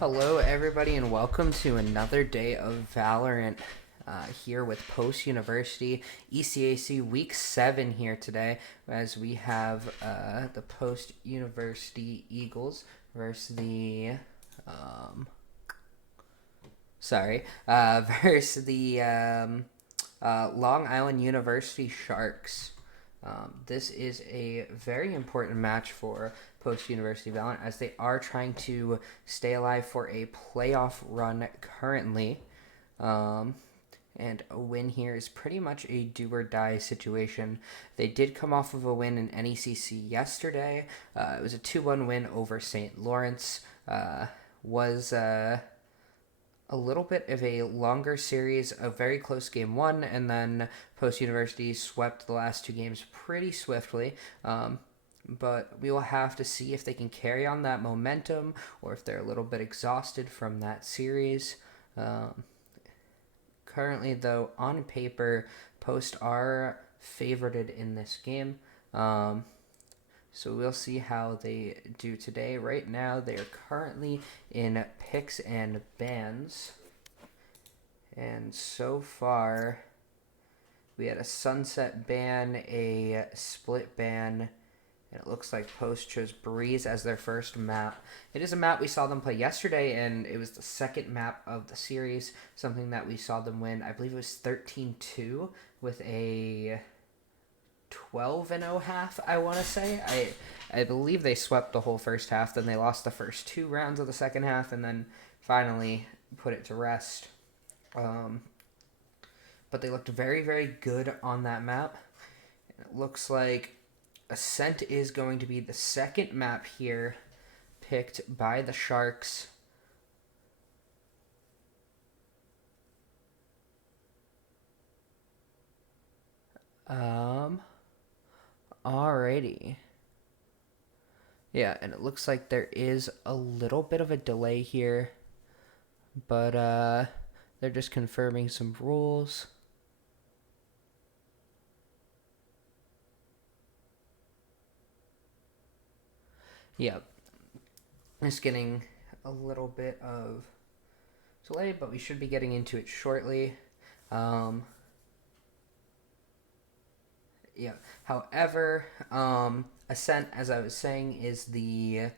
Hello, everybody, and welcome to another day of Valorant here with Post University ECAC Week 7 here today, as we have the Post University Eagles versus the. Sorry, versus the Long Island University Sharks. This is a very important match for Post University Valorant as they are trying to stay alive for a playoff run currently. And a win here is pretty much a do or die situation. They did come off of a win in NECC yesterday. It was a 2-1 win over St. Lawrence. Was a little bit of a longer series, a very close game one, and then Post University swept the last two games pretty swiftly. But we will have to see if they can carry on that momentum or if they're a little bit exhausted from that series. Currently, though, on paper, Post are favorited in this game. So we'll see how they do today. Right now, they are currently in picks and bans. And so far, we had a sunset ban, a split ban, and it looks like Post chose Breeze as their first map. It is a map we saw them play yesterday, and it was the second map of the series, something that we saw them win. I believe it was 13-2 with a 12-0 half, I want to say. I believe they swept the whole first half, then they lost the first two rounds of the second half, and then finally put it to rest. But they looked very, very good on that map. It looks like Ascent is going to be the second map here picked by the Sharks. Alrighty. Yeah, and it looks like there is a little bit of a delay here, but they're just confirming some rules. Yep. Just getting a little bit of delay, but we should be getting into it shortly. Yeah. However, Ascent, as I was saying, is the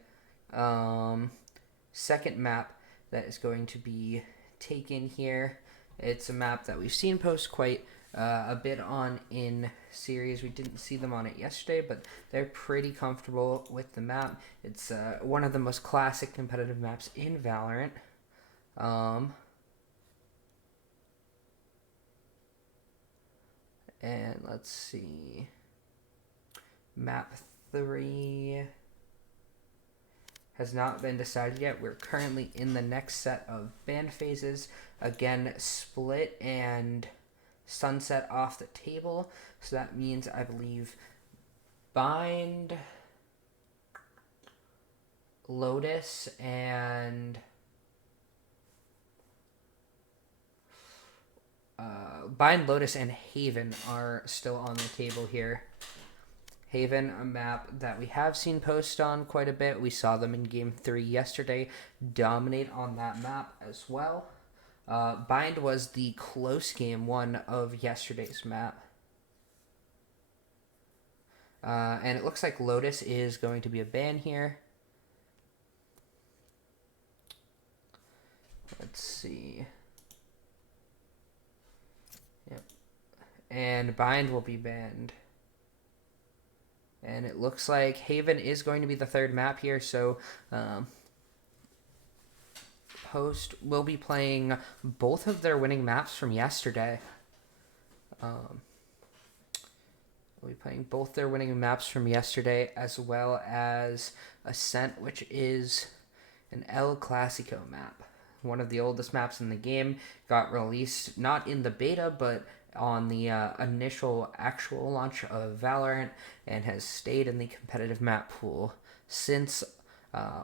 second map that is going to be taken here. It's a map that we've seen Post quite a bit on in series. We didn't see them on it yesterday, but they're pretty comfortable with the map. It's one of the most classic competitive maps in Valorant. And let's see. Map 3 has not been decided yet. We're currently in the next set of ban phases. Again, split and sunset off the table. So that means, I believe, bind, Lotus, and Bind, Lotus, and Haven are still on the table here. Haven, a map that we have seen Post on quite a bit. We saw them in Game 3 yesterday dominate on that map as well. Bind was the close Game 1 of yesterday's map. And it looks like Lotus is going to be a ban here. Let's see. Yep. And Bind will be banned. And it looks like Haven is going to be the third map here, so Post will be playing both of their winning maps from yesterday. We'll be playing both their winning maps from yesterday, as well as Ascent, which is an El Clasico map. One of the oldest maps in the game, got released not in the beta, but on the initial actual launch of Valorant, and has stayed in the competitive map pool since.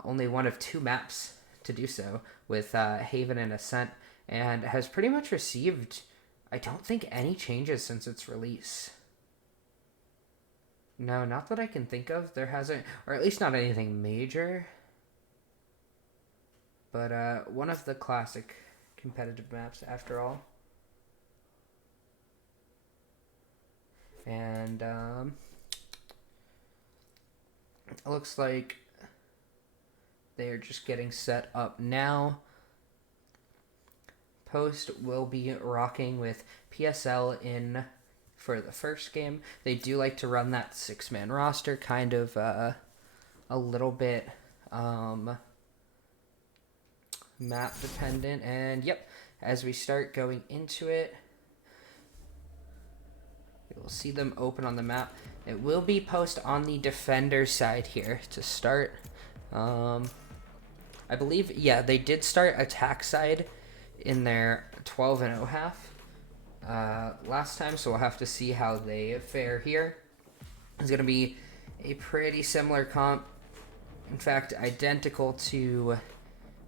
Only one of two maps to do so, with Haven and Ascent, and has pretty much received, I don't think, any changes since its release. No, not that I can think of. There hasn't, or at least not anything major. but one of the classic competitive maps after all. And it looks like they're just getting set up now. Post will be rocking with PSL in for the first game. They do like to run that 6-man roster, kind of a little bit map dependent. And yep, as we start going into it, you'll see them open on the map. It will be Post on the defender side here to start. I believe, yeah, they did start attack side in their 12-0 half last time, so we'll have to see how they fare here. It's going to be a pretty similar comp. In fact, identical to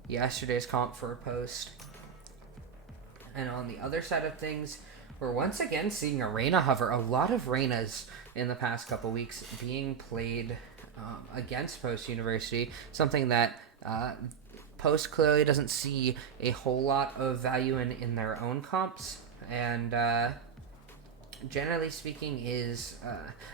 yesterday's comp for Post. And on the other side of things, we're once again seeing a Reyna hover. A lot of Reynas in the past couple weeks being played against Post University, something that Post clearly doesn't see a whole lot of value in their own comps, and generally speaking is,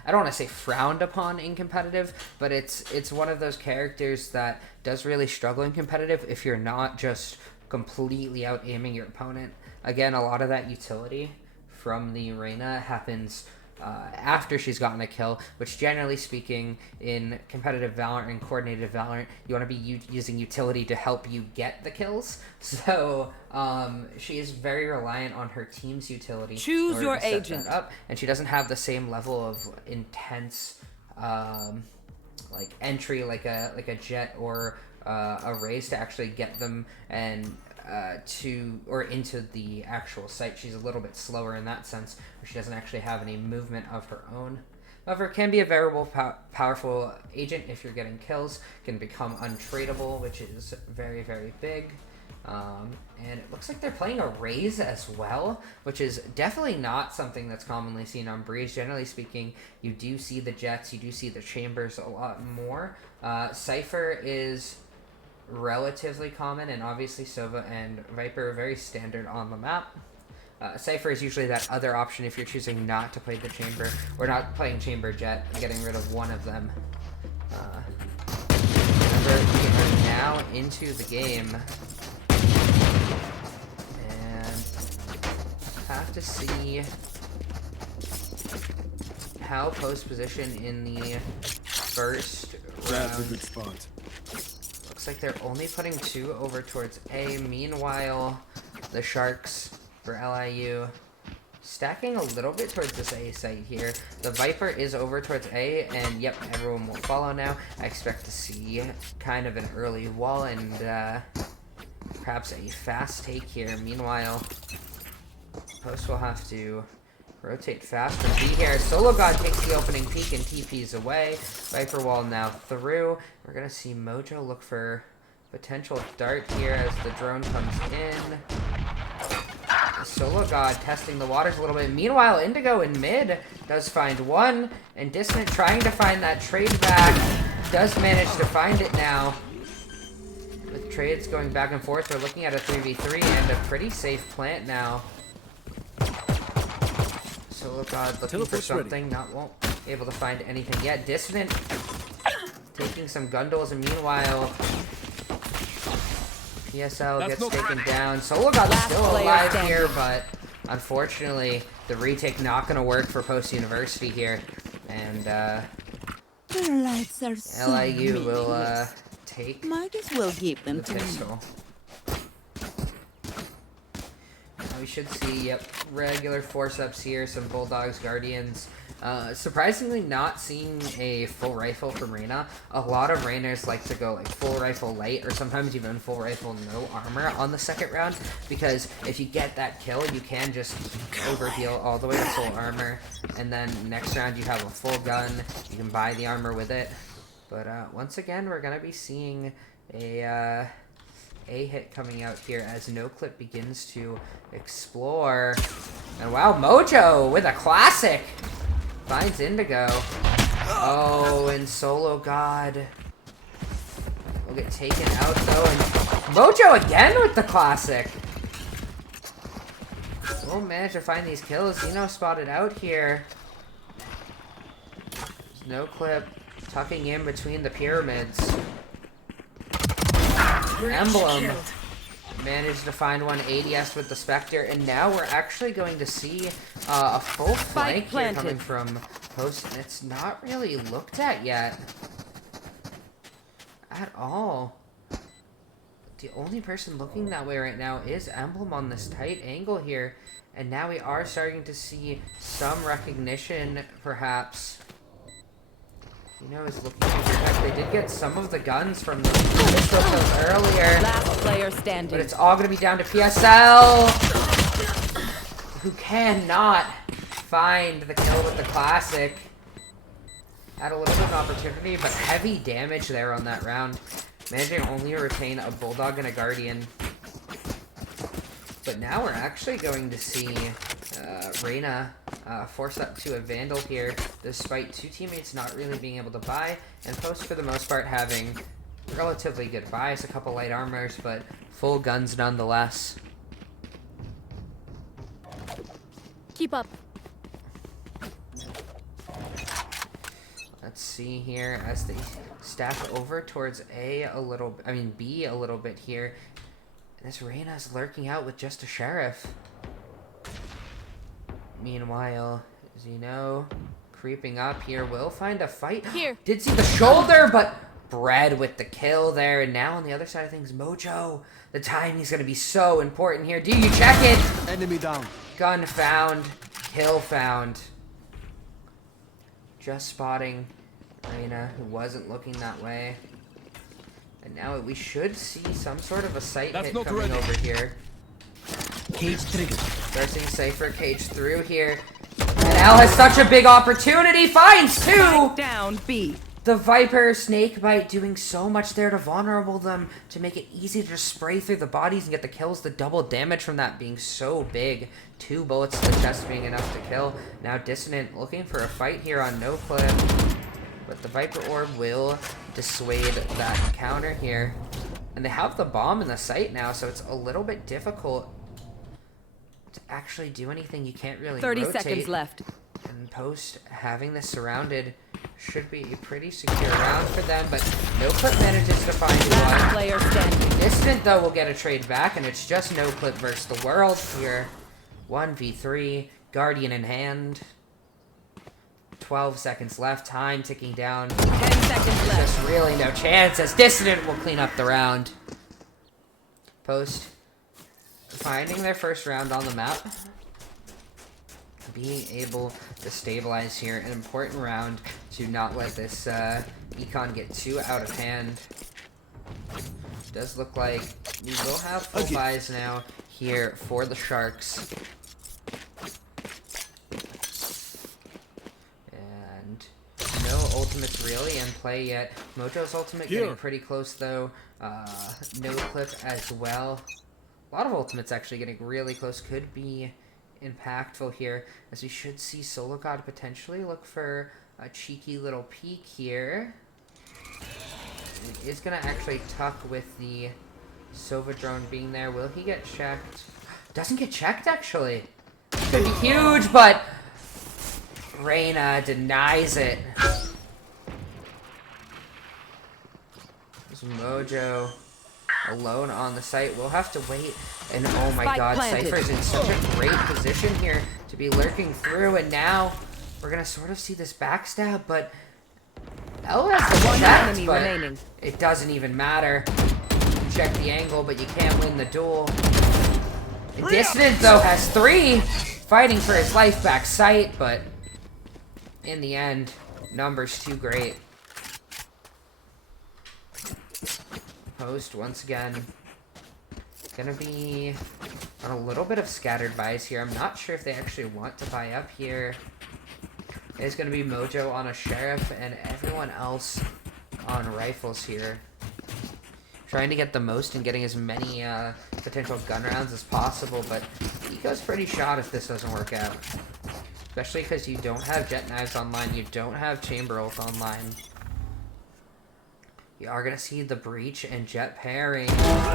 I don't want to say frowned upon in competitive, but it's one of those characters that does really struggle in competitive if you're not just completely out aiming your opponent. Again, a lot of that utility from the Reyna happens after she's gotten a kill, which generally speaking in competitive Valorant and coordinated Valorant, you want to be using utility to help you get the kills. So she is very reliant on her team's utility. Choose your agent. Up, and she doesn't have the same level of intense like entry like a Jet or a Raze to actually get them and into the actual site. She's a little bit slower in that sense, where she doesn't actually have any movement of her own. However, can be a variable powerful agent if you're getting kills, can become untradeable, which is very, very big. And it looks like they're playing a Raze as well, which is definitely not something that's commonly seen on Breeze. Generally speaking, you do see the Jets, you do see the Chambers a lot more. Cypher is relatively common, and obviously Sova and Viper are very standard on the map. Cypher is usually that other option if you're choosing not to play the Chamber, or not playing Chamber Jet, and getting rid of one of them. Remember, we are now into the game, and have to see how Post position in the first round. That's a good spot. Looks like they're only putting 2 over towards A. Meanwhile, the Sharks for LIU stacking a little bit towards this A site here. The Viper is over towards A, and yep, everyone will follow now. I expect to see kind of an early wall and perhaps a fast take here. Meanwhile, Post will have to rotate fast and be here. sologod takes the opening peek and TP's away. Viper wall now through. We're going to see Mojo look for potential dart here as the drone comes in. sologod testing the waters a little bit. Meanwhile, Indigo in mid does find one, and Dissident trying to find that trade back. Does manage to find it now. With trades going back and forth, we're looking at a 3v3 and a pretty safe plant now. sologod looking for something, won't be able to find anything yet. Dissident taking some Gundles, and meanwhile PSL gets taken down. sologod is still alive here, but unfortunately the retake not going to work for Post University here, and LIU will take Might as well give them the pistol. We should see, yep, regular force-ups here, some Bulldogs, Guardians. Surprisingly not seeing a full rifle from Reyna. A lot of Reyners like to go like full rifle light, or sometimes even full rifle no armor on the second round, because if you get that kill, you can just overheal all the way to full armor, and then next round you have a full gun, you can buy the armor with it. But once again, we're going to be seeing a hit coming out here as NoClip begins to explore. And wow, Mojo with a classic finds Indigo. Oh, and sologod will get taken out though, and Mojo again with the classic. We'll manage to find these kills. Zeno spotted out here. There's no clip tucking in between the pyramids. Emblem managed to find one ADS with the Spectre, and now we're actually going to see a full flank here coming from Post, and it's not really looked at yet at all. The only person looking that way right now is Emblem on this tight angle here, and now we are starting to see some recognition, perhaps. You know, is looking to protect. They did get some of the guns from the pistol kills earlier. Last player standing. But it's all going to be down to PSL, who cannot find the kill with the classic. Had a little bit of an opportunity, but heavy damage there on that round. Managing only to retain a Bulldog and a Guardian. But now we're actually going to see Reyna force up to a Vandal here, despite two teammates not really being able to buy, and Post for the most part having relatively good buys, a couple light armors, but full guns nonetheless. Keep up. Let's see here as they staff over towards B a little bit here. And this Reyna's lurking out with just a Sheriff. Meanwhile, Zeno creeping up here will find a fight. Here. Did see the shoulder, but Bread with the kill there. And now on the other side of things, Mojo. The timing's going to be so important here. Do you check it? Enemy down. Gun found. Kill found. Just spotting Reyna, who wasn't looking that way. And now we should see some sort of a sight hit coming over here. Cage trigger. Bursting Cypher cage through here. And Elle has such a big opportunity. Finds two! Spike down B. The Viper Snakebite doing so much there to vulnerable them, to make it easy to just spray through the bodies and get the kills. The double damage from that being so big. 2 bullets to the chest being enough to kill. Now Dissident looking for a fight here on no clip. But the Viper Orb will dissuade that counter here. And they have the bomb in the site now, so it's a little bit difficult to actually do anything. You can't really 30 rotate. seconds left. And Post having this surrounded should be a pretty secure round for them, but no clip manages to find Last one. player standing. Dissident though will get a trade back, and it's just no clip versus the world here. 1v3, Guardian in hand. 12 seconds left, time ticking down. 10 seconds left. Just really no chance as Dissident will clean up the round. Post finding their first round on the map. Being able to stabilize here, an important round to not let this econ get too out of hand. Does look like we will have full buys now here for the Sharks. And no ultimates really in play yet. Mojo's ultimate getting pretty close though. No clip as well. A lot of ultimates actually getting really close. Could be impactful here, as we should see sologod potentially look for a cheeky little peek here. It is going to actually tuck with the Sova drone being there. Will he get checked? Doesn't get checked actually. Could be huge, but Reyna denies it. There's Mojo alone on the site. We'll have to wait. And oh my god, Cypher's in such a great position here to be lurking through. And now we're going to sort of see this backstab, but Elle has the One check, enemy but remaining. it doesn't even matter. Check the angle, but you can't win the duel. And Dissident, though, has 3, fighting for his life back sight, but in the end, numbers too great. Post once again. Gonna be on a little bit of scattered buys here. I'm not sure if they actually want to buy up here. It's gonna be Mojo on a Sheriff and everyone else on rifles here. Trying to get the most and getting as many potential gun rounds as possible, but Eco's pretty shot if this doesn't work out. Especially because you don't have jet knives online, you don't have chamber ult online. We are going to see the Breach and Jet pairing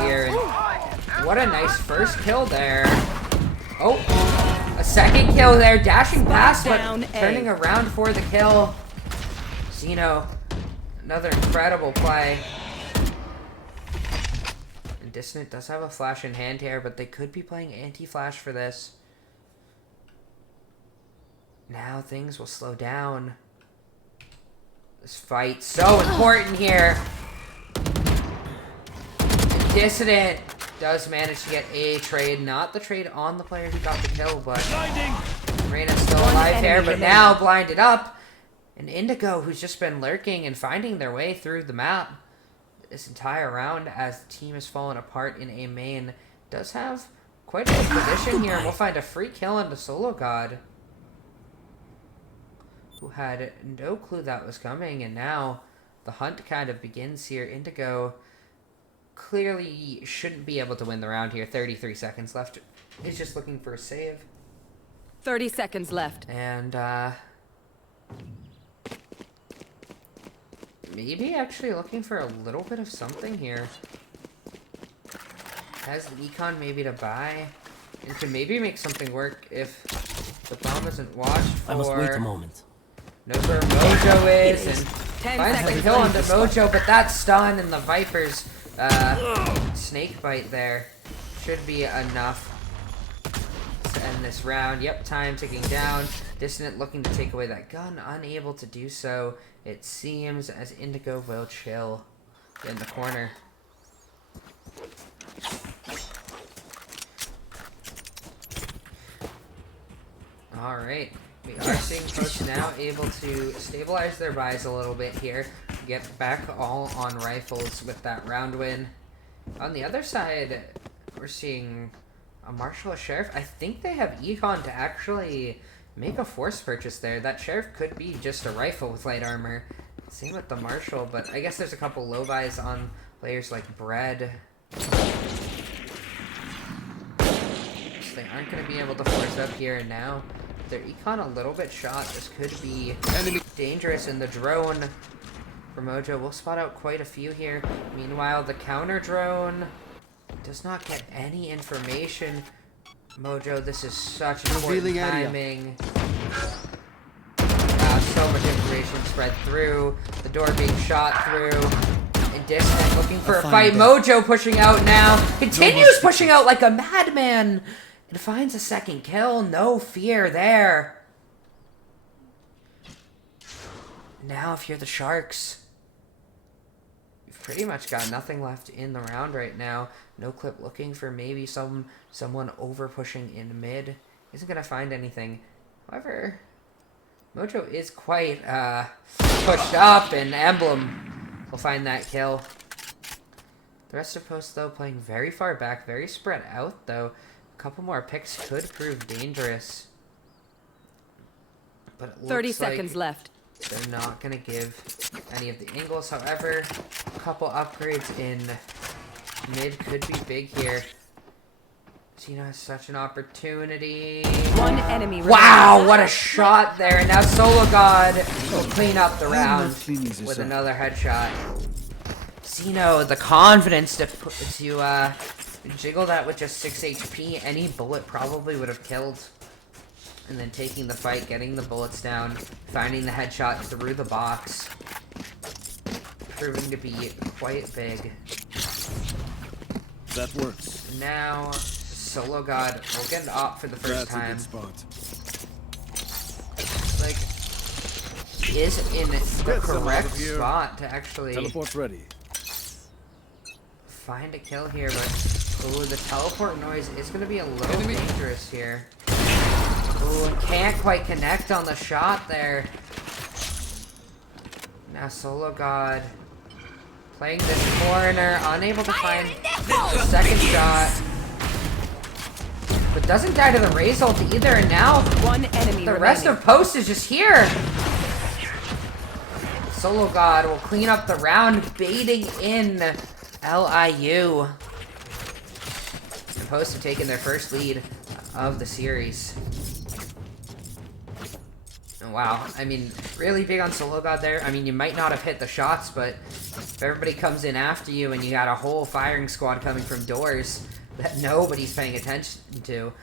here. And what a nice first kill there. Oh, a second kill there. Dashing past, but turning around for the kill. Zeno, another incredible play. And Dissident does have a flash in hand here, but they could be playing anti-flash for this. Now things will slow down. This fight so important here. And Dissident does manage to get a trade. Not the trade on the player who got the kill, but Reyna's still alive here, but now blinded up. And Indigo, who's just been lurking and finding their way through the map this entire round as the team has fallen apart in a main, does have quite a good position here. We'll find a free kill into sologod, who had no clue that was coming, and now the hunt kind of begins here. Indigo clearly shouldn't be able to win the round here. 33 seconds left. He's just looking for a save. 30 seconds left. And, maybe actually looking for a little bit of something here. Has the econ maybe to buy, and can maybe make something work if the bomb isn't watched for. I must wait a moment. Knows where Mojo is, and finds the kill onto Mojo, but that stun and the Viper's snake bite there should be enough to end this round. Yep, time ticking down. Dissident looking to take away that gun, unable to do so, it seems, as Indigo will chill in the corner. Alright. We are seeing folks now able to stabilize their buys a little bit here. Get back all on rifles with that round win. On the other side, we're seeing a Marshal, a Sheriff. I think they have econ to actually make a force purchase there. That Sheriff could be just a rifle with light armor. Same with the Marshal, but I guess there's a couple low buys on players like Bread. So they aren't going to be able to force up here and now. Their econ a little bit shot. This could be dangerous, and the drone for Mojo will spot out quite a few here. Meanwhile, the counter drone does not get any information. Mojo, this is such important timing. So much information spread through. The door being shot through. And Dissident looking for a fight. Mojo pushing out now. Continues pushing out like a madman. And finds a second kill. No fear there. Now if you're the Sharks, you've pretty much got nothing left in the round right now. No clip looking for maybe someone over pushing in mid. Isn't going to find anything. However, Mojo is quite pushed up, and Emblem will find that kill. The rest of Post, though, playing very far back, very spread out, though. A couple more picks could prove dangerous. But it looks 30 seconds left. They're not going to give any of the angles. However, a couple upgrades in mid could be big here. Zeno has such an opportunity. One enemy. Wow, what a shot there. And now sologod will clean up the round with another headshot. Zeno, the confidence to jiggle that with just 6 HP. Any bullet probably would have killed. And then taking the fight, getting the bullets down, finding the headshot through the box. Proving to be quite big. That works. Now, sologod will get an op for the first time. Like, is in the correct spot to actually Teleport's ready. find a kill here, but ooh, the teleport noise is going to be a little dangerous here. Ooh, can't quite connect on the shot there. Now sologod playing this corner, unable to find the second shot. But doesn't die to the Raze ult either, and now one enemy the rest of Post is just here. sologod will clean up the round, baiting in LIU. And Post have taken their first lead of the series. Wow, I mean, really big on sologod there. I mean, you might not have hit the shots, but If everybody comes in after you and you got a whole firing squad coming from doors that nobody's paying attention to,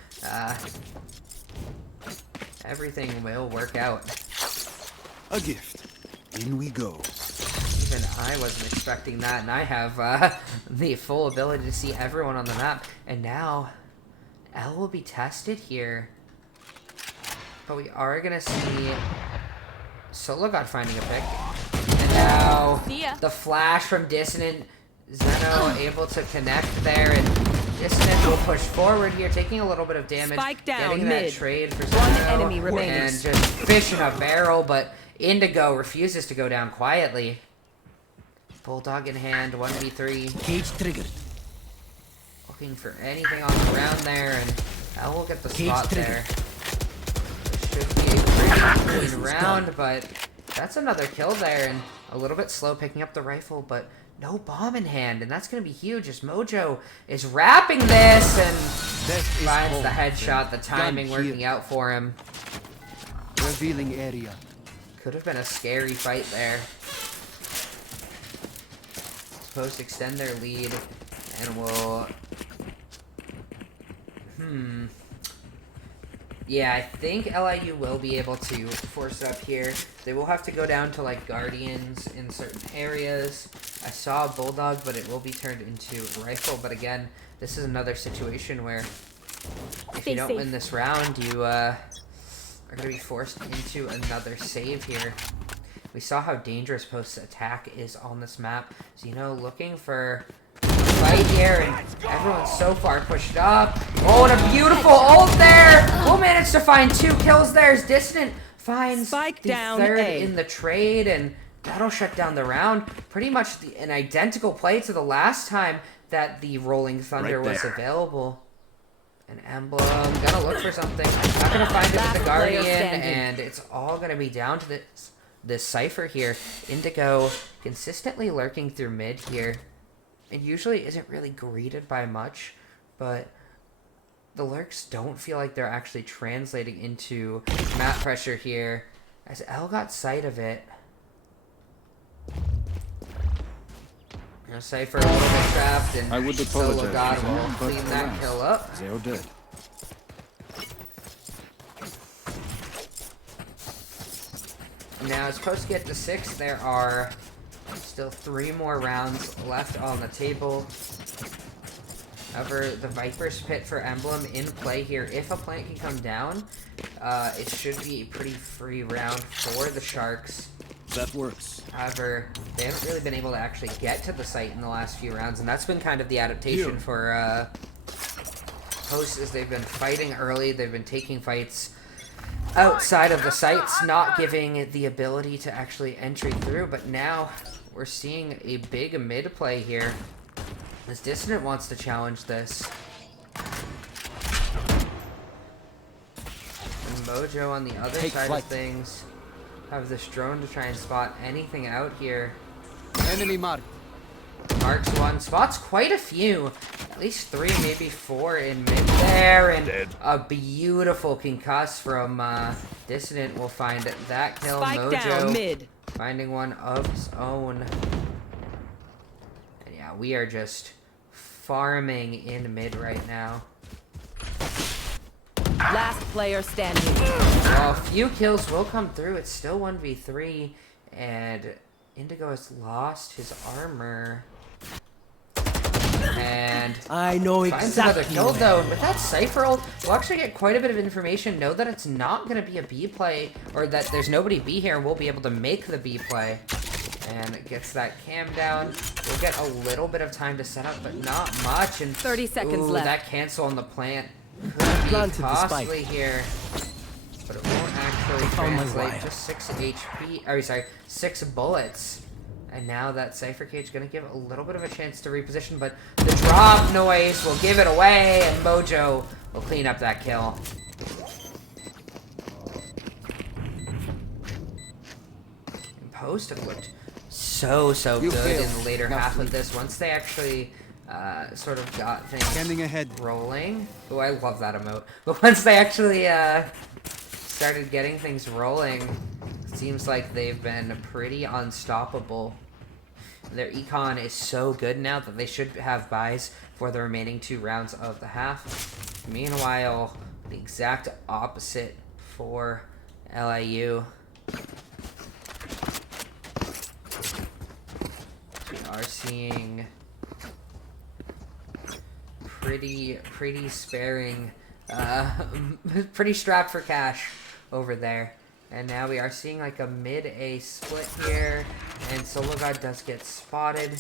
everything will work out. A gift. In we go. Even I wasn't expecting that, and I have the full ability to see everyone on the map. And now, Elle will be tested here. But we are going to see sologod finding a pick. And now, the flash from Dissident. Zeno able to connect there, and Dissident will push forward here, taking a little bit of damage. Spike down, getting mid. that trade for Zeno. One enemy remains. And just fish in a barrel, but Indigo refuses to go down quietly. Bulldog in hand, 1v3. Cage triggered. Looking for anything on the ground there, and Elle will get the spot there. This should be a pretty clean round, but that's another kill there, and a little bit slow picking up the rifle, but no bomb in hand, and that's going to be huge as Mojo is wrapping this and finds the headshot, the timing working out for him. Revealing area. Could have been a scary fight there. Supposed to extend their lead, and will... Yeah, I think LIU will be able to force it up here. They will have to go down to, like, Guardians in certain areas. I saw a Bulldog, but it will be turned into a rifle. But again, this is another situation where if you don't win this round, you are going to be forced into another save here. We saw how dangerous post-attack is on this map. Zeno looking for a fight here, and everyone's so far pushed up. Oh, and a beautiful ult there! We'll manage to find 2 kills there as Dissident finds Spike the down third A. in the trade, and that'll shut down the round. Pretty much an identical play to the last time that the Rolling Thunder was available. An emblem, gonna look for something. Not gonna find it with the Guardian, and it's all gonna be down to this Cypher here. Indigo consistently lurking through mid here. It usually isn't really greeted by much, but the lurks don't feel like they're actually translating into map pressure here, as Elle got sight of it. Cypher a little bit trapped, and I would apologize sologod will clean that kill up. Zero dead. Now it's supposed to get to 6. There are still 3 more rounds left on the table. However, the Viper's Pit for Emblem in play here. If a plant can come down, it should be a pretty free round for the Sharks. That works. However, they haven't really been able to actually get to the site in the last few rounds, and that's been kind of the adaptation for hosts, as they've been fighting early. They've been taking fights outside of the sites, not giving the ability to actually entry through. But now we're seeing a big mid play here. This Dissident wants to challenge this. And Mojo on the other side of things have this drone to try and spot anything out here. Enemy mark. Marks 1, spots quite a few. At least 3, maybe 4 in mid there, and a beautiful concuss from Dissident will find that kill. Spike Mojo down mid. finding one of his own. And yeah, we are just farming in mid right now. Last player standing. Well, a few kills will come through. It's still 1v3, and Indigo has lost his armor. And I know finds another exactly. kill though. With that Cypher ult, we'll actually get quite a bit of information. Know that it's not going to be a B play, or that there's nobody B here, and we'll be able to make the B play. And it gets that cam down. We'll get a little bit of time to set up, but not much. And 30 seconds left. That cancel on the plant could be costly here. But it won't actually translate. Just 6 HP. Or sorry, 6 bullets. And now that Cypher Cage going to give a little bit of a chance to reposition, but the drop noise will give it away, and Mojo will clean up that kill. And Post have looked so good in the later half of this. Once they actually sort of got things rolling. Oh, I love that emote. But once they actually started getting things rolling, it seems like they've been pretty unstoppable. Their econ is so good now that they should have buys for the remaining 2 rounds of the half. Meanwhile, the exact opposite for LIU. We are seeing pretty sparing, pretty strapped for cash over there. And now we are seeing like a mid-A split here, and sologod does get spotted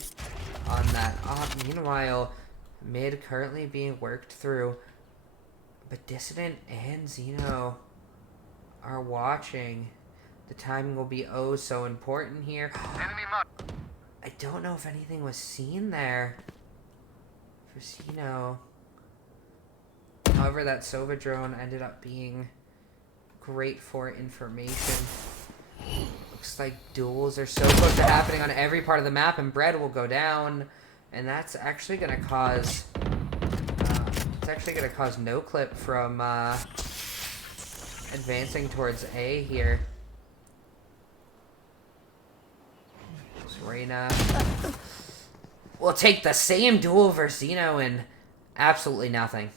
on that op. Meanwhile, mid currently being worked through, but Dissident and Zeno are watching. The timing will be oh so important here. I don't know if anything was seen there for Zeno. However, that Sova drone ended up being great for information. Looks like duels are so close to happening on every part of the map, and bread will go down, and that's actually going to cause no clip from advancing towards A here. Reina will take the same duel versus Zeno and absolutely nothing.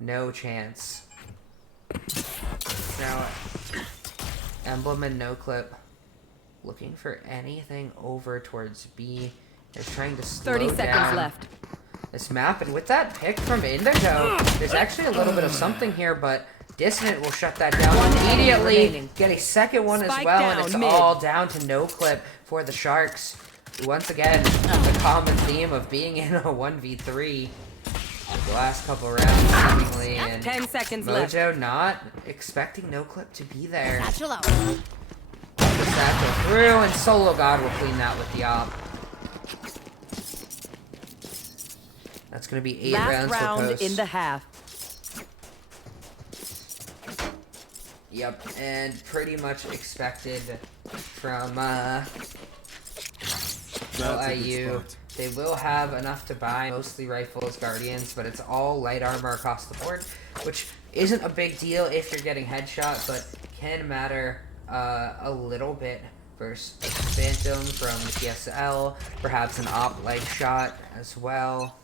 No chance. Now, Emblem and No Clip looking for anything over towards B. They're trying to slow 30 down seconds left. This map, and with that pick from Indigo, there's actually a little bit of something here, but Dissident will shut that down immediately, get a second one as well, and it's all down to No Clip for the Sharks. Once again, the common theme of being in a 1v3 the last couple rounds, seemingly, and 10 seconds Mojo left. not expecting No Clip to be there. Satchel out. The satchel through, and sologod will clean that with the op. That's going to be 8 Last rounds round for post. in the half. Yep, and pretty much expected from LIU. They will have enough to buy, mostly rifles, guardians, but it's all light armor across the board, which isn't a big deal if you're getting headshot, but can matter a little bit versus Phantom from TSL, perhaps an op-like shot as well.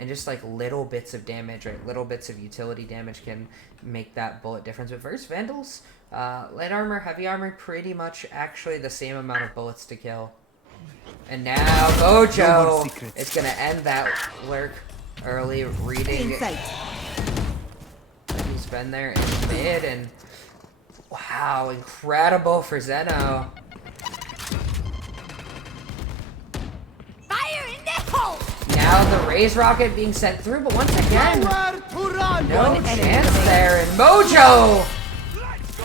And just like little bits of damage, right? Little bits of utility damage can make that bullet difference. But versus Vandals, light armor, heavy armor, pretty much actually the same amount of bullets to kill. And now Mojo is going to end that lurk early, reading. He's been there in mid, and wow, incredible for Zeno. Now the Raise Rocket being sent through, but once again, no chance there, and Mojo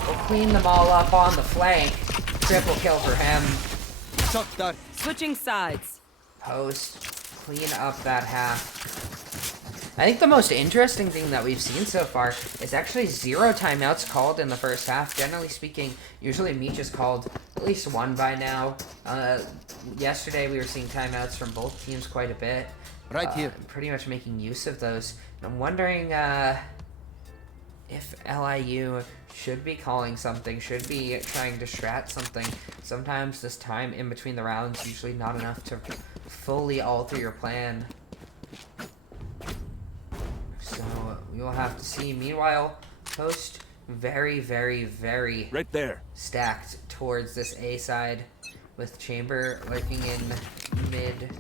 will clean them all up on the flank. Triple kill for him. Switching sides. Post, clean up that half. I think the most interesting thing that we've seen so far is actually 0 timeouts called in the first half. Generally speaking, usually Meech is called at least 1 by now. Yesterday we were seeing timeouts from both teams quite a bit. Right here. Pretty much making use of those. I'm wondering if LIU should be calling something, should be trying to strat something. Sometimes this time in between the rounds is usually not enough to fully alter your plan. So we will have to see. Meanwhile, Post very right there, stacked towards this A side with Chamber lurking in mid.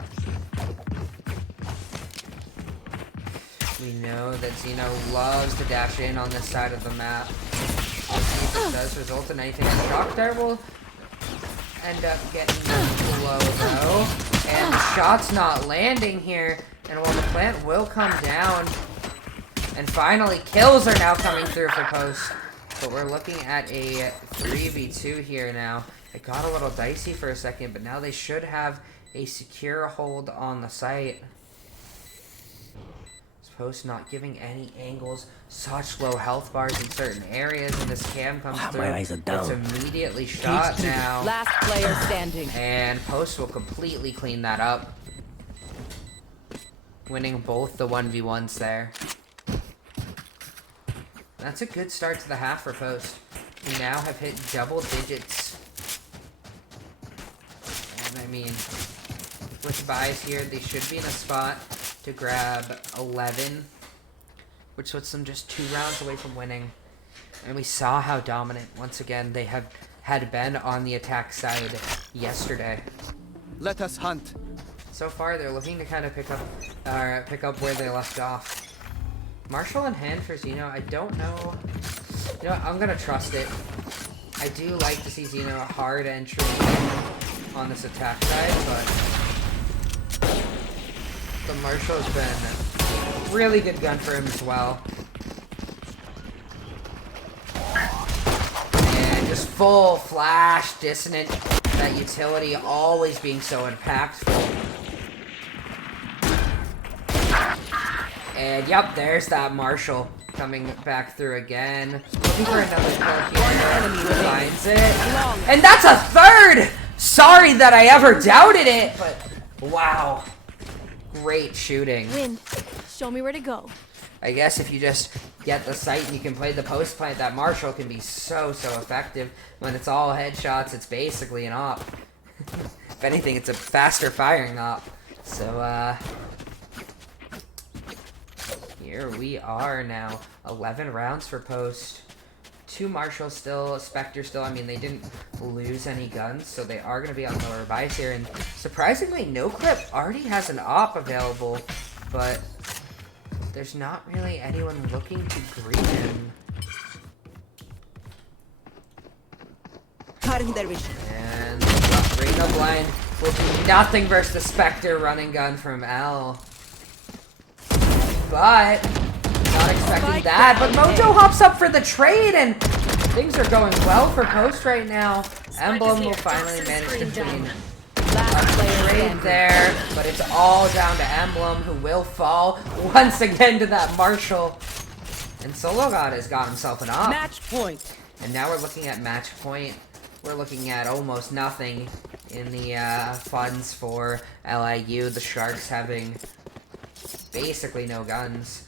We know that Zeno loves to dash in on this side of the map. If it does result in anything, Shoutcaster will end up getting low though. And the shot's not landing here. And while the plant will come down, and finally kills are now coming through for Post. But we're looking at a 3v2 here now. It got a little dicey for a second, but now they should have a secure hold on the site. Post not giving any angles, such low health bars in certain areas, and this cam comes through. My eyes are down. It's immediately shot now. Last player standing. And Post will completely clean that up. Winning both the 1v1s there. That's a good start to the half for Post. We now have hit double digits mean, with buys here, they should be in a spot to grab 11, which puts them just 2 rounds away from winning. And we saw how dominant, once again, they had been on the attack side yesterday. Let us hunt. So far, they're looking to kind of pick up where they left off. Marshall in hand for Zeno. I don't know. You know what? I'm gonna trust it. I do like to see Zeno a hard entry on this attack side, but the Marshall has been a really good gun for him as well. And just full flash, Dissident, that utility always being so impactful. And yep, there's that Marshall coming back through again. Looking for another kill here. Finds it. And that's a third! Sorry that I ever doubted it, but wow. Great shooting. Win. Show me where to go. I guess if you just get the sight and you can play the post plant, that Marshall can be so effective. When it's all headshots, it's basically an op. If anything, it's a faster firing op. So, here we are now. 11 rounds for post. 2 Marshall still, a Spectre still. I mean, they didn't lose any guns, so they are going to be on lower buys here. And surprisingly, NoClip already has an op available, but there's not really anyone looking to greet him. And Reyna blind will do nothing versus the Spectre running gun from Elle. But not expecting that. But Mojo hops up for the trade, and things are going well for post right now. Emblem will finally manage to clean a trade there, but it's all down to Emblem, who will fall once again to that Marshall. And sologod has got himself an op. Match point. And now we're looking at match point. We're looking at almost nothing in the funds for LIU. The Sharks having basically no guns.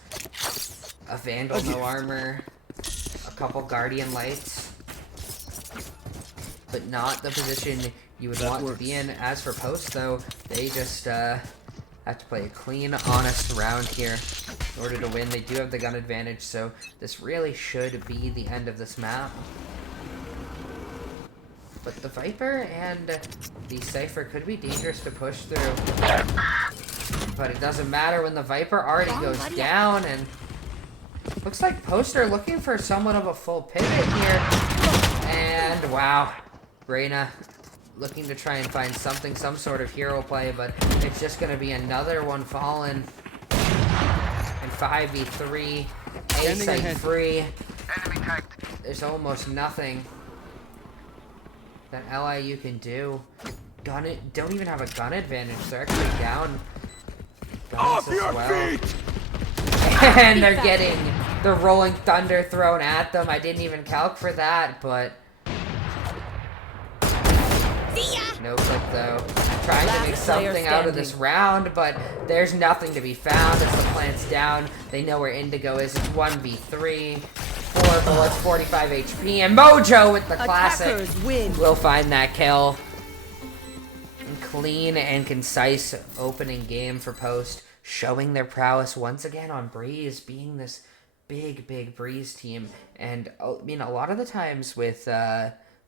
A Vandal, no armor. A couple Guardian Lights. But not the position you would want to be in. As for post, though, they just have to play a clean, honest round here in order to win. They do have the gun advantage, so this really should be the end of this map. But the Viper and the Cypher could be dangerous to push through. But it doesn't matter when the Viper already goes down, and looks like Post are looking for somewhat of a full pivot here. And wow, Reyna looking to try and find something, some sort of hero play, but it's just going to be another one fallen. And 5v3, A site free. There's almost nothing that LIU can do. Don't even have a gun advantage. They're actually down guns as well. And they're getting the Rolling Thunder thrown at them. I didn't even calc for that, but no clip though. Trying to make something out of this round, but there's nothing to be found as the plant's down. They know where Indigo is. It's 1v3. 4 bullets, 45 HP, and Mojo with the classic will find that kill. And clean and concise opening game for Post, showing their prowess once again on Breeze, being this big Breeze team. And I mean, a lot of the times with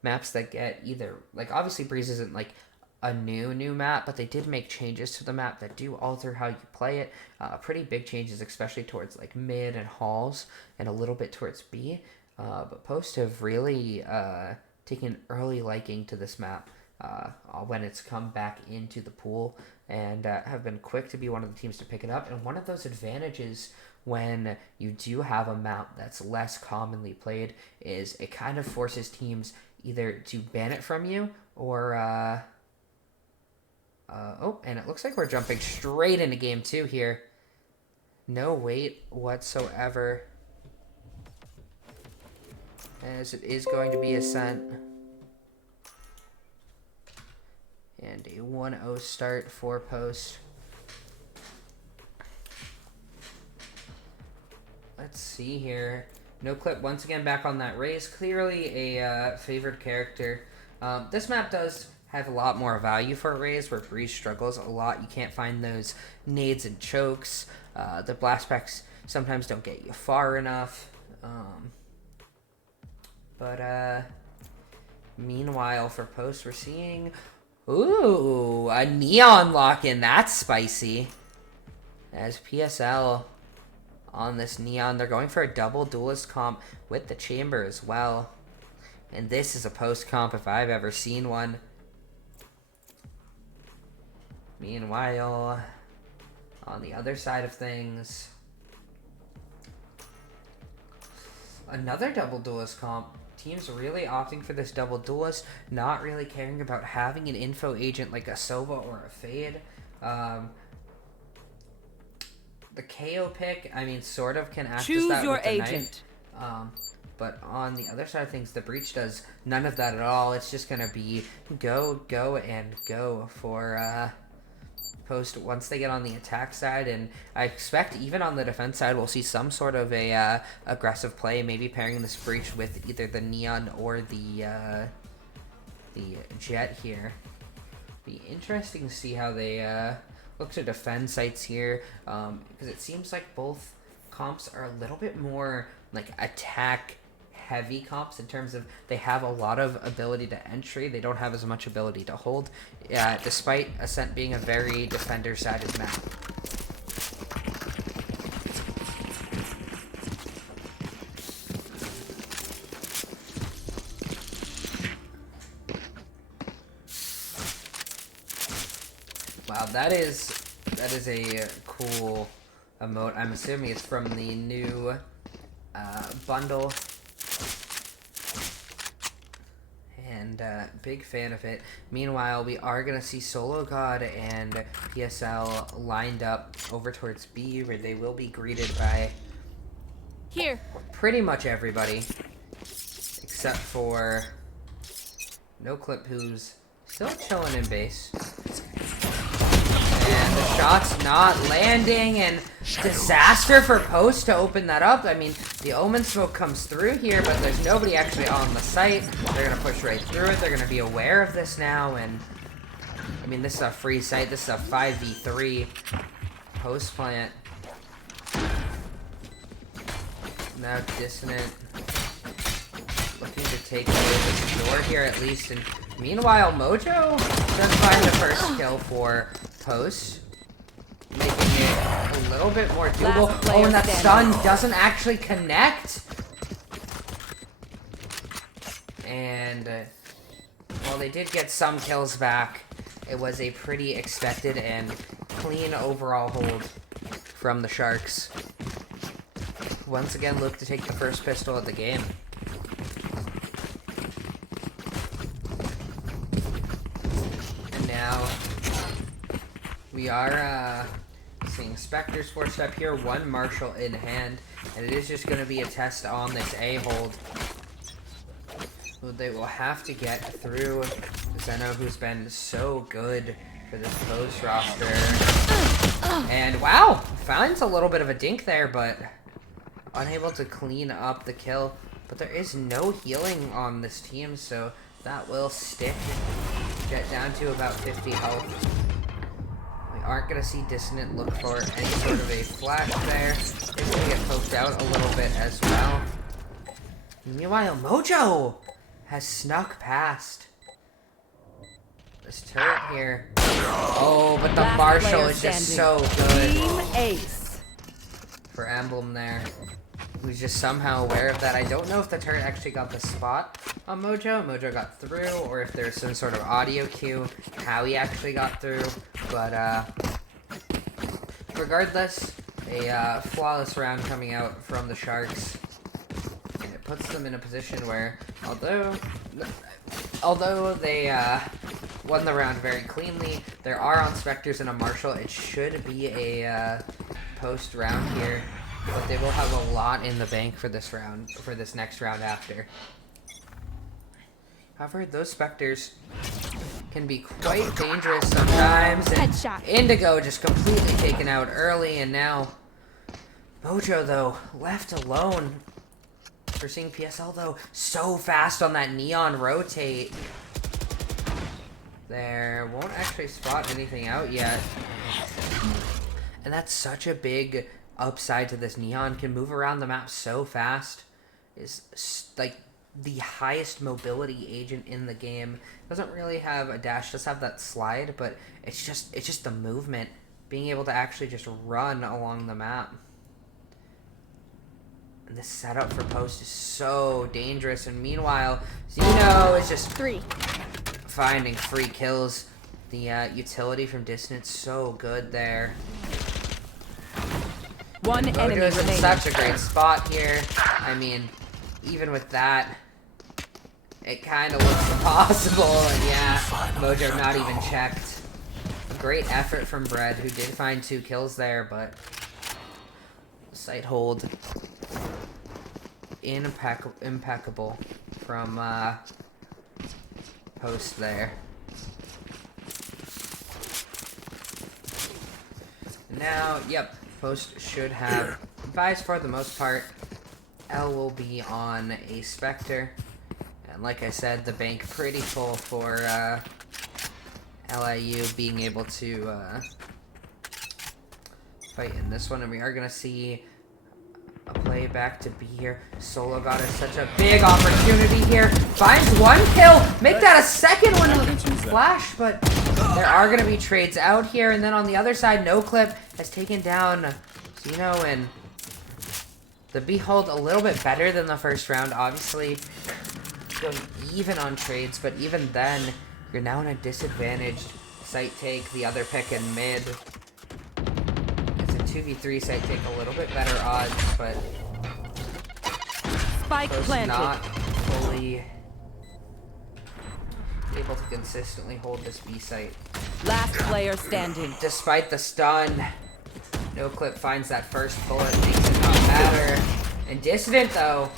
maps that get either, like, obviously Breeze isn't like a new map, but they did make changes to the map that do alter how you play it. Pretty big changes, especially towards like mid and halls, and a little bit towards B. But Post have really taken early liking to this map when it's come back into the pool, and have been quick to be one of the teams to pick it up. And one of those advantages when you do have a map that's less commonly played is it kind of forces teams either to ban it from you or oh, and it looks like we're jumping straight into game 2 here. No wait whatsoever, as it is going to be Ascent. And a 1-0 start for Post. Let's see here. No clip once again back on that raise. Clearly a favored character. This map does have a lot more value for Raze, where Breeze struggles a lot. You can't find those nades and chokes. The blast packs sometimes don't get you far enough. But meanwhile, for Post, we're seeing, ooh, a neon lock-in. That's spicy. As PSL on this neon, they're going for a double duelist comp with the chamber as well. And this is a Post comp if I've ever seen one. Meanwhile, on the other side of things, another double duelist comp. Teams really opting for this double duelist, not really caring about having an info agent like a Sova or a Fade. The KO pick, I mean, sort of can act Choose as that your with the agent. knife. But on the other side of things, the Breach does none of that at all. It's just going to be go, and go for Post once they get on the attack side. And I expect even on the defense side, we'll see some sort of a aggressive play, maybe pairing this Breach with either the Neon or the Jet here. Be interesting to see how they look to defend sites here, because it seems like both comps are a little bit more like attack heavy comps in terms of they have a lot of ability to entry. They don't have as much ability to hold, despite Ascent being a very defender-sided map. Wow, that is a cool emote. I'm assuming it's from the new bundle. And big fan of it. Meanwhile, we are going to see sologod and PSL lined up over towards B, where they will be greeted by Here. pretty much everybody, except for No Clip, who's still chilling in base. And the shot's not landing, and disaster for Post to open that up. I mean, the Omen smoke comes through here, but there's nobody actually on the site. They're going to push right through it. They're going to be aware of this now, and I mean, this is a free site. This is a 5v3 Post plant. Now Dissident looking to take away this door here at least, and meanwhile, Mojo does find the first kill for Post, making it a little bit more doable. Oh, and that stun doesn't actually connect. And while they did get some kills back, it was a pretty expected and clean overall hold from the Sharks. Once again, look to take the first pistol of the game. And now we are seeing Spectre's forced up here, one Marshall in hand, and it is just going to be a test on this A hold. They will have to get through Zeno, who's been so good for this Post roster. And wow, finds a little bit of a dink there, but unable to clean up the kill. But there is no healing on this team, so that will stick. Get down to about 50 health. Aren't going to see Dissident look for any sort of a flash there. They're going to get poked out a little bit as well. Meanwhile, Mojo has snuck past this turret here. Oh, but the Marshall is just so good. Team Ace. For Emblem there, who's just somehow aware of that. I don't know if the turret actually got the spot on Mojo. Mojo got through, or if there's some sort of audio cue how he actually got through. But regardless, a flawless round coming out from the Sharks, and it puts them in a position where, although they won the round very cleanly, there are on Spectres and a Marshall. It should be a Post round here, but they will have a lot in the bank for this round, for this next round after. However, those Spectres can be quite dangerous sometimes, and Headshot. Indigo just completely taken out early, and now Mojo, though, left alone. We're seeing PSL, though, so fast on that neon rotate. there. Won't actually spot anything out yet. And that's such a big upside to this. Neon can move around the map so fast. Is like the highest mobility agent in the game. Doesn't really have a dash, does have that slide, but it's just the movement. Being able to actually just run along the map. And this setup for post is so dangerous. And meanwhile, Zeno is just finding free kills. The utility from distance so good there. One enemy Mojo's in remaining. such a great spot here. I mean, even with that, it kind of looks impossible. And yeah, Mojo not even checked. Great effort from Bread, who did find 2 kills there, but sight hold impeccable from post there. Now, yep, post should have buys for the most part. Elle will be on a Spectre, and like I said, the bank pretty full for LIU being able to fight in this one, and we are gonna see a play back to B here. Sologod is such a big opportunity here. Finds 1 kill. Make that a second one with flash, but there are gonna be trades out here. And then on the other side, NoClip has taken down Zeno, and the Behold a little bit better than the first round. Obviously, going even on trades, but even then, you're now in a disadvantaged site take. The other pick in mid. It's a 2v3 site take, a little bit better odds, but Spike planted. not fully able to consistently hold this B site. Last player standing. Despite the stun, NoClip finds that first bullet, makes it not matter. And Dissident, though,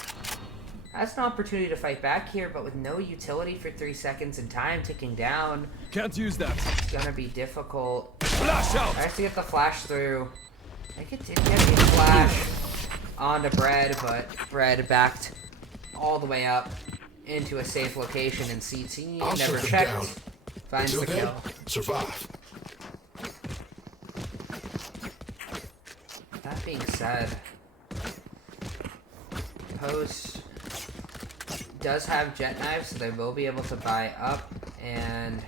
has an opportunity to fight back here, but with no utility for 3 seconds and time ticking down, Can't use that. it's gonna be difficult. Flash out. Tries to get the flash through. I think it did get the flash onto Bread, but Bread backed all the way up into a safe location, and CT I'll never shut them checked. down. Finds Until the then, kill. survive. That being said, Post does have jet knives, so they will be able to buy up, and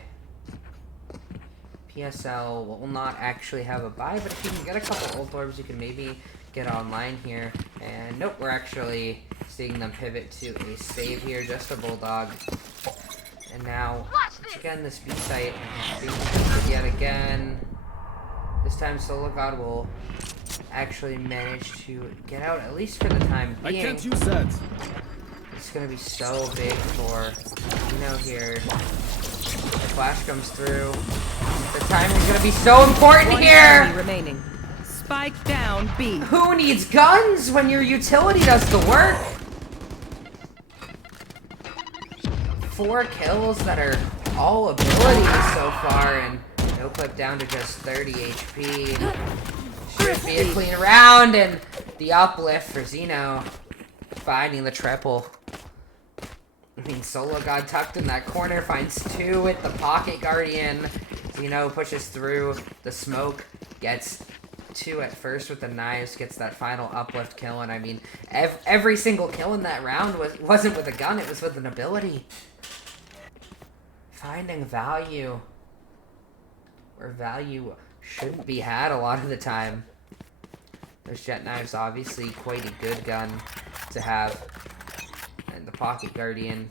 PSL will not actually have a buy, but if you can get a couple ult orbs, you can maybe get online here. And nope, we're actually seeing them pivot to a save here, just a Bulldog. And now, once again, this B site being tested yet again. This time Sologod will actually manage to get out, at least for the time I being. can't use that. It's gonna be so big for Zeno here. The flash comes through. The timing is gonna be so important One here! enemy remaining. Spike down B. Who needs guns when your utility does the work? 4 kills that are all abilities so far, and NoClip down to just 30 HP. Should be a clean round, and the uplift for Zeno. Finding the triple. I mean, sologod tucked in that corner, finds 2 with the Pocket Guardian. Zeno pushes through the smoke, gets 2 at first with the knives, gets that final uplift kill, and I mean, every single kill in that round wasn't with a gun, it was with an ability. Finding value where value shouldn't be had a lot of the time. Those jet knives obviously quite a good gun to have. And the Pocket Guardian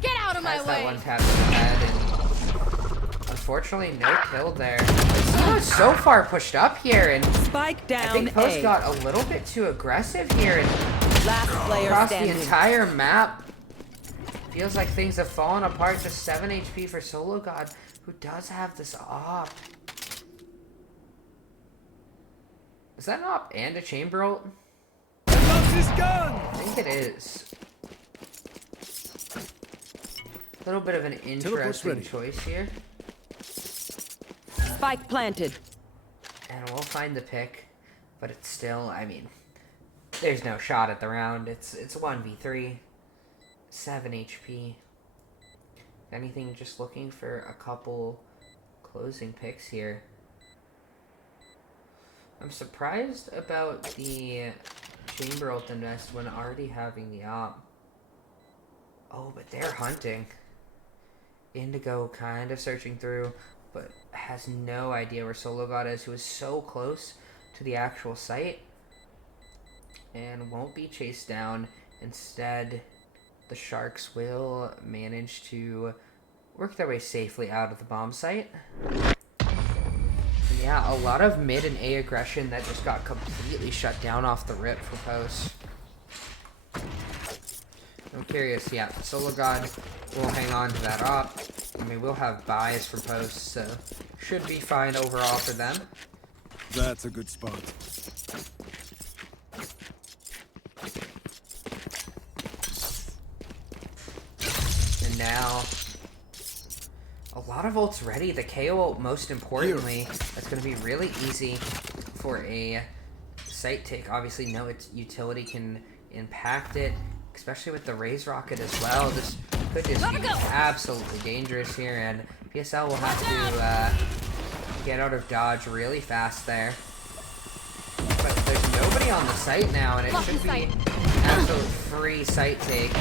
Get out of my has that way! one tap to the head, and unfortunately no kill there. Zeno's so far pushed up here, and Spike I down think Post A. got a little bit too aggressive here, and Last player across standing. the entire map. Feels like things have fallen apart. Just 7 HP for sologod, who does have this op. Is that an op and a chamber ult? Loves his gun. I think it is. A little bit of an interesting ready. choice here. Spike planted. And we'll find the pick. But it's still, I mean, there's no shot at the round. It's 1v3. 7 HP. anything, just looking for a couple closing picks here. I'm surprised about the chamber ult invest when already having the op. Oh, but they're hunting. Indigo kind of searching through, but has no idea where sologod is, who is so close to the actual site and won't be chased down. Instead, the Sharks will manage to work their way safely out of the bomb site. And yeah, a lot of mid and A aggression that just got completely shut down off the rip for post. I'm curious, yeah, sologod will hang on to that op. I mean, we'll have buys for post, so should be fine overall for them. That's a good spot. And now, a lot of ults ready. The KO ult, most importantly, that's going to be really easy for a site take. Obviously, no its utility can impact it, especially with the Raise Rocket as well. This could just be absolutely dangerous here, and PSL will have to get out of dodge really fast there. But there's nobody on the site now, and it should be absolute free site take.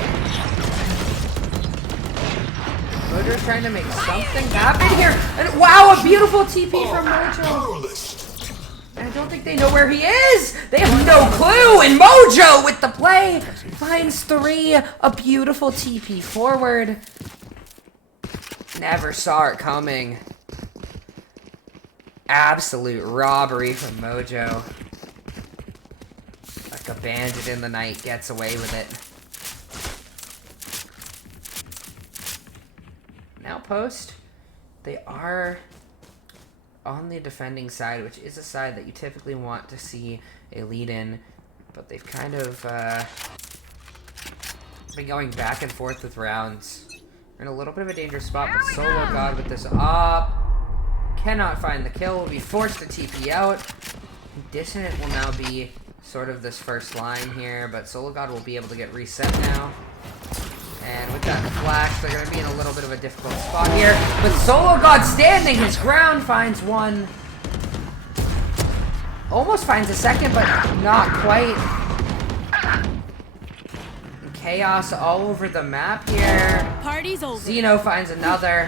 Mojo's trying to make something happen here, and wow, a beautiful TP from Mojo. And I don't think they know where he is. They have no clue, and Mojo with the play finds 3, a beautiful TP forward. Never saw it coming. Absolute robbery from Mojo. Like a bandit in the night gets away with it. Now post, they are on the defending side, which is a side that you typically want to see a lead in, but they've kind of been going back and forth with rounds. We're in a little bit of a dangerous spot, but sologod with this op cannot find the kill, will be forced to TP out. Dissident will now be sort of this first line here, but sologod will be able to get reset now. And with that flash, they're going to be in a little bit of a difficult spot here. But sologod standing his ground, finds one. Almost finds a second, but not quite. Chaos all over the map here. Party's over. Zeno finds another.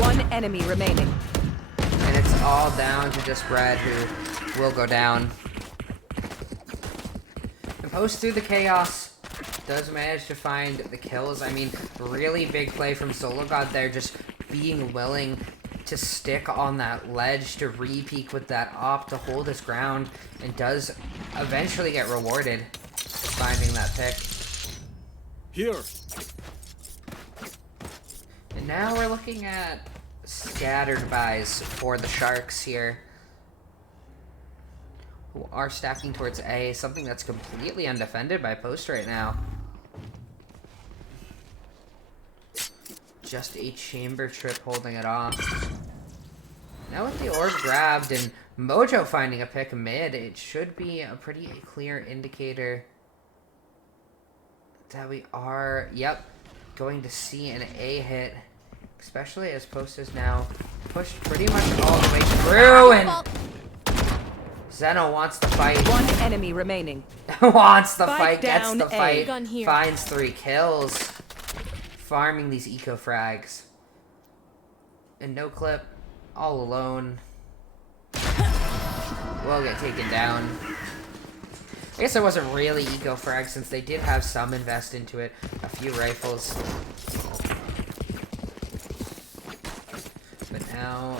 One enemy remaining. And it's all down to just Brad, who will go down. Post through the chaos, does manage to find the kills. I mean, really big play from sologod there, just being willing to stick on that ledge to re-peek with that op to hold his ground, and does eventually get rewarded finding that pick. Here. And now we're looking at scattered buys for the Sharks here, who are stacking towards A, something that's completely undefended by post right now. Just a chamber trip holding it off. Now with the orb grabbed and Mojo finding a pick mid, it should be a pretty clear indicator that we are, going to see an A hit. Especially as post is now pushed pretty much all the way through, and Zeno wants to fight. One enemy remaining. Wants the Spike fight, gets down the A. fight, Gun here. finds 3 kills. Farming these eco frags. And no clip, all alone. Will get taken down. I guess it wasn't really eco frag since they did have some invest into it. A few rifles. But now,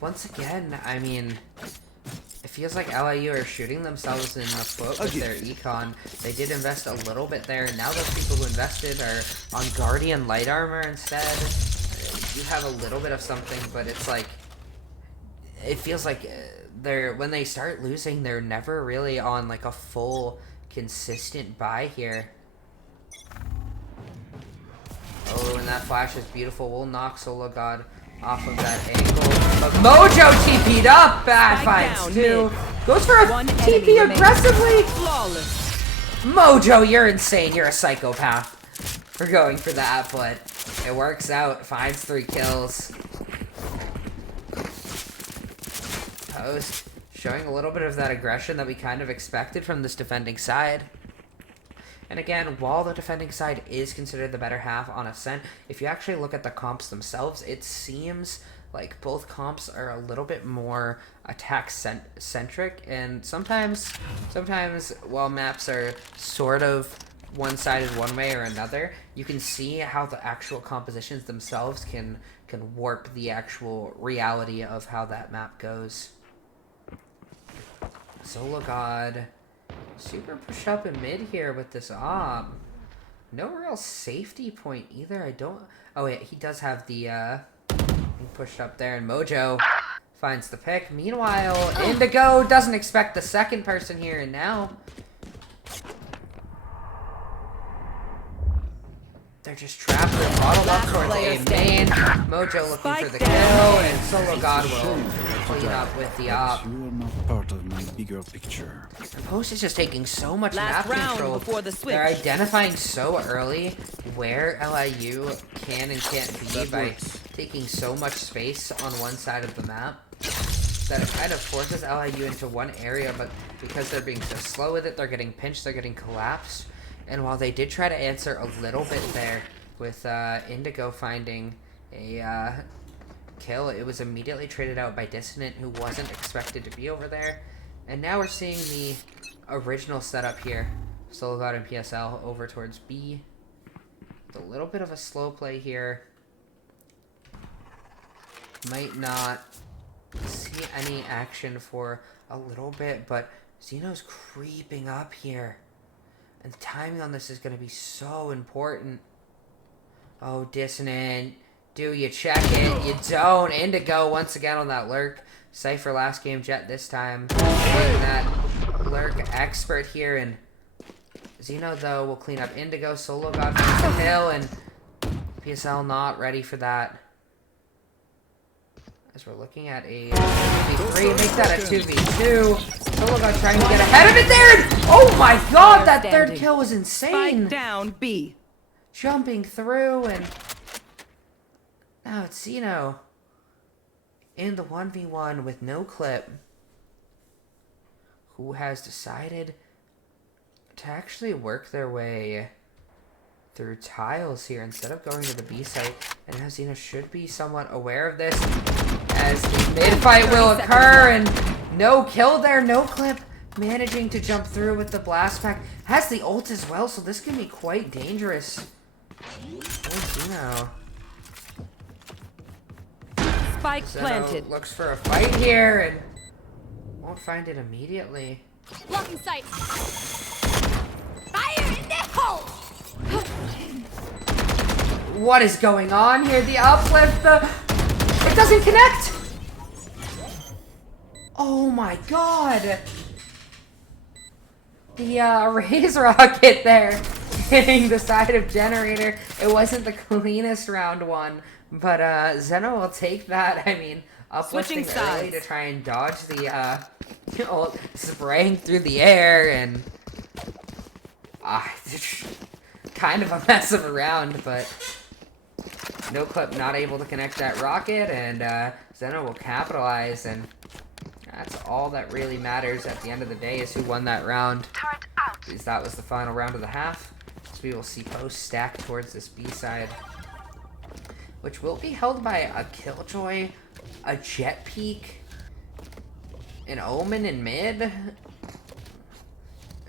once again, I mean, it feels like LIU are shooting themselves in the foot with their econ. They did invest a little bit there, and now those people who invested are on Guardian Light Armor instead. You have a little bit of something, but it's like, it feels like when they start losing, they're never really on like a full, consistent buy here. Oh, and that flash is beautiful. We'll knock sologod off of that angle. But Mojo TP'd up. Bad finds 2. Goes for a TP aggressively. Flawless. Mojo, you're insane. You're a psychopath. for going for that, but it works out. Finds 3 kills. Post showing a little bit of that aggression that we kind of expected from this defending side. And again, while the defending side is considered the better half on Ascent, if you actually look at the comps themselves, it seems like both comps are a little bit more attack-centric, and sometimes while maps are sort of one-sided one way or another, you can see how the actual compositions themselves can warp the actual reality of how that map goes. sologod super pushed up in mid here with this op. No real safety point either. I don't... Oh, yeah, he does have the, he pushed up there, and Mojo finds the pick. Meanwhile, Indigo doesn't expect the second person here, and now... They're just trapped and bottled up towards A main. Mojo looking for the kill, and sologod will clean up with the op. You are not part of my bigger picture. The Post is just taking so much map control. Before the switch. They're identifying so early where LIU can and can't be by taking so much space on one side of the map that it kind of forces LIU into one area, but because they're being so slow with it, they're getting pinched, they're getting collapsed. And while they did try to answer a little bit there with Indigo finding a kill, it was immediately traded out by Dissident, who wasn't expected to be over there. And now we're seeing the original setup here. sologod and PSL over towards B. With a little bit of a slow play here. Might not see any action for a little bit, but Zeno's creeping up here. And the timing on this is going to be so important. Oh, Dissident. Do you check it? You don't. Indigo once again on that lurk. Cypher last game, Jet this time. Being that lurk expert here. And Zeno, though, will clean up Indigo. sologod finds the kill. And PSL not ready for that. As we're looking at a 2v3. Make that a 2v2. sologod trying to get ahead of it there. And, oh my god, that third kill was insane. Spike down B. Jumping through, and now it's Zeno in the 1v1 with no clip, who has decided to actually work their way through tiles here instead of going to the B site. And now Zeno should be somewhat aware of this, as the mid-fight will occur, and no kill there, no clip. Managing to jump through with the blast pack. Has the ult as well, so this can be quite dangerous. Oh, Zeno. Spike Zeno planted. looks for a fight here and won't find it immediately. Blocking sight. Fire in the hole. What is going on here? The uplift, it doesn't connect. Oh my god. The raise rocket there hitting the side of generator. It wasn't the cleanest round one, but Zeno will take that. I mean, uplifting early to try and dodge the ult, spraying through the air, and kind of a mess of a round, but no clip, not able to connect that rocket, and Zeno will capitalize, and that's all that really matters at the end of the day, is who won that round. Because that was the final round of the half. So we will see Post stack towards this B side, which will be held by a Killjoy, a Jet Peak, an Omen in mid.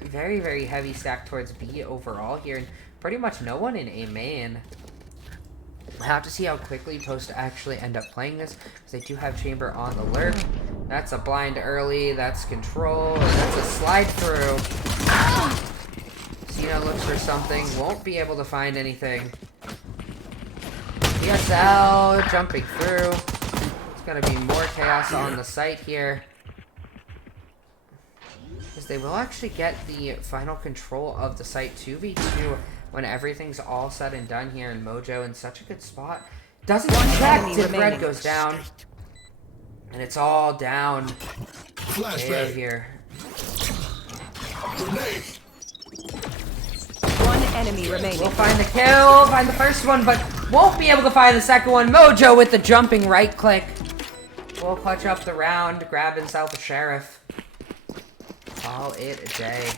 Very, very heavy stack towards B overall here, and pretty much no one in A main. We'll have to see how quickly Post actually end up playing this, because they do have Chamber on the lurk. That's a blind early, that's control, and that's a slide through. Zeno looks for something, won't be able to find anything. PSL jumping through. It's going to be more chaos on the site here, because they will actually get the final control of the site 2v2 when everything's all said and done here, and Mojo in such a good spot. Doesn't check, Red goes down. And it's all down here. One enemy remaining. We'll find the kill, find the first one, but won't be able to find the second one. Mojo with the jumping right click. We'll clutch up the round, grab himself a sheriff. Call it a day.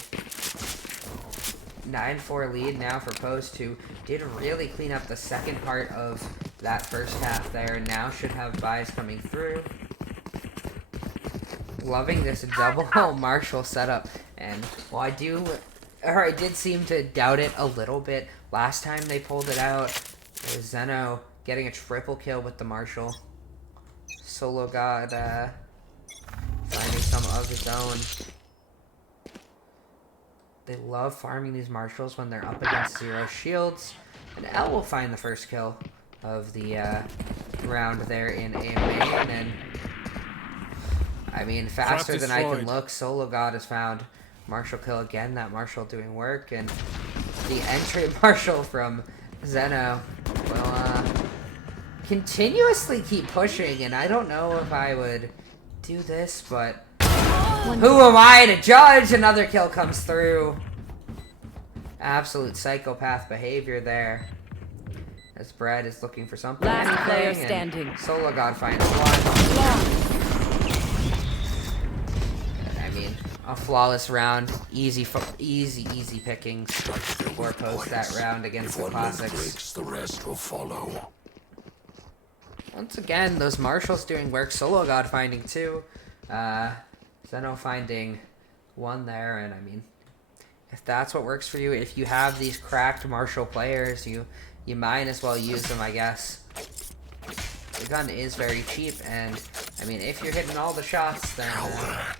9-4 lead now for Post, who did really clean up the second part of that first half there. Now should have buys coming through. Loving this double Marshall setup. And while I did seem to doubt it a little bit last time they pulled it out, it was Zeno getting a triple kill with the Marshall. sologod finding some of his own. They love farming these Marshalls when they're up against 0 shields. And Elle will find the first kill of the round there in A main. And I mean, faster than I can look, sologod has found Marshall kill again. That Marshall doing work. And the entry Marshall from Zeno will continuously keep pushing. And I don't know if I would do this, but who am I to judge? Another kill comes through. Absolute psychopath behavior there. As Brad is looking for something. Last player standing. sologod finds one. I mean, a flawless round. Easy pickings for Post that round against the Classics. The rest will follow. Once again, those Marshalls doing work. sologod finding 2. Zeno finding 1 there, and I mean, if that's what works for you, if you have these cracked Marshall players, you might as well use them, I guess. The gun is very cheap, and I mean, if you're hitting all the shots, then I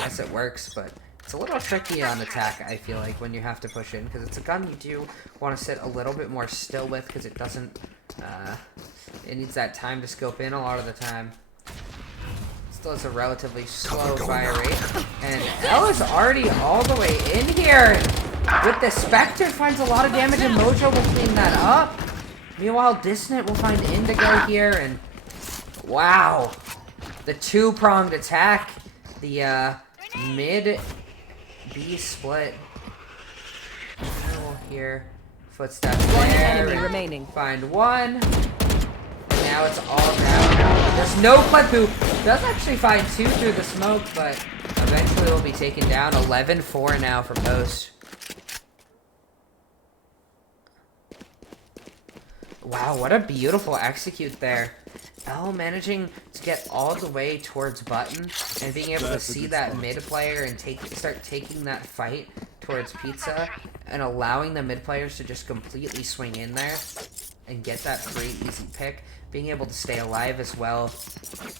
guess it works, but it's a little tricky on attack, I feel like, when you have to push in, because it's a gun you do want to sit a little bit more still with, because it doesn't, it needs that time to scope in a lot of the time. Still has a relatively slow fire rate. And Elle is already all the way in here. With the Spectre, finds a lot of damage, and Mojo will clean that up. Meanwhile, Dissident will find Indigo here, and wow. The 2-pronged attack. The mid B split. We'll hear footsteps One there. enemy remaining. Find 1. Now it's all down. There's no Klepu. Does actually find 2 through the smoke, but eventually will be taken down. 11-4 now for Post. Wow, what a beautiful execute there. Elle managing to get all the way towards button and being able to see that mid player and start taking that fight towards pizza and allowing the mid players to just completely swing in there and get that free easy pick. Being able to stay alive as well,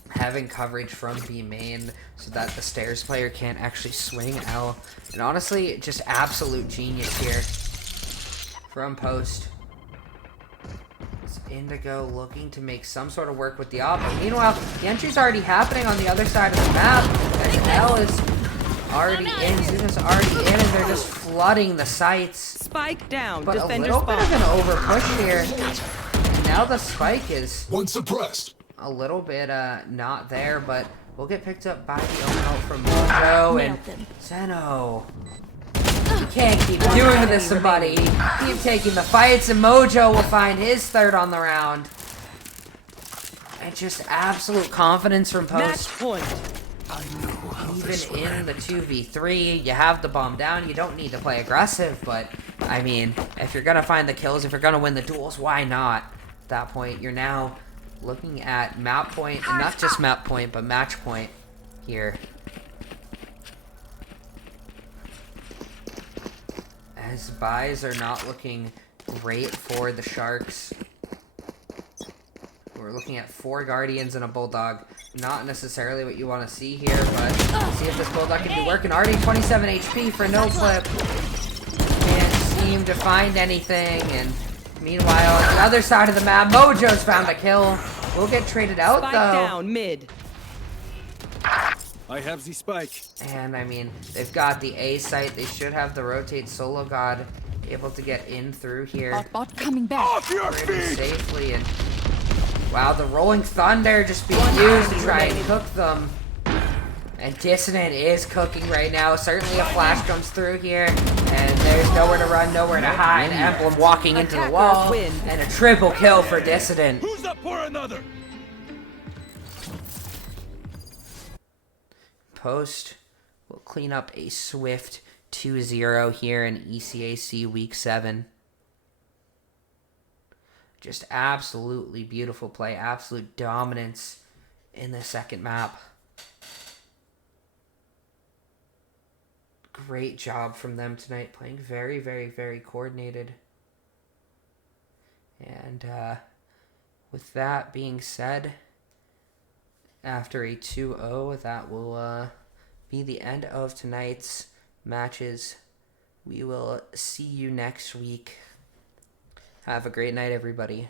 having coverage from B main so that the stairs player can't actually swing Elle. And honestly, just absolute genius here from Post. It's Indigo looking to make some sort of work with the op. But meanwhile, the entry's already happening on the other side of the map. And Elle is already in, Zeno's already in, and they're just flooding the sites. Spike down. But Defender a little bit of an overpush here. Now the spike is One suppressed. a little bit not there, but we'll get picked up by the own from Mojo and Zeno. You can't keep doing this to Buddy. Keep taking the fights, and Mojo will find his 3rd on the round. And just absolute confidence from Match Post. point. Even in the 2v3, you have the bomb down. You don't need to play aggressive, but I mean, if you're gonna find the kills, if you're gonna win the duels, why not? At that point, you're now looking at map point, and not just map point, but match point here. As buys are not looking great for the Sharks. We're looking at 4 Guardians and a Bulldog. Not necessarily what you want to see here, but see if this Bulldog can do work. And already 27 HP for no clip. Can't seem to find anything. And meanwhile, on the other side of the map, Mojo's found a kill. We'll get traded out, Spike though. down mid. I have the spike. And I mean, they've got the A site. They should have the rotate sologod able to get in through here Bot coming back. Off your pretty feet! safely. And wow, the rolling thunder just being used to try and cook them. And Dissident is cooking right now. Certainly a flash comes through here. And there's nowhere to run, nowhere to hide. Emblem walking into the wall. And a triple kill for Dissident. Who's up for another? Post will clean up a swift 2-0 here in ECAC Week 7. Just absolutely beautiful play. Absolute dominance in the second map. Great job from them tonight. Playing very, very, very coordinated. And with that being said, after a 2-0, that will be the end of tonight's matches. We will see you next week. Have a great night, everybody.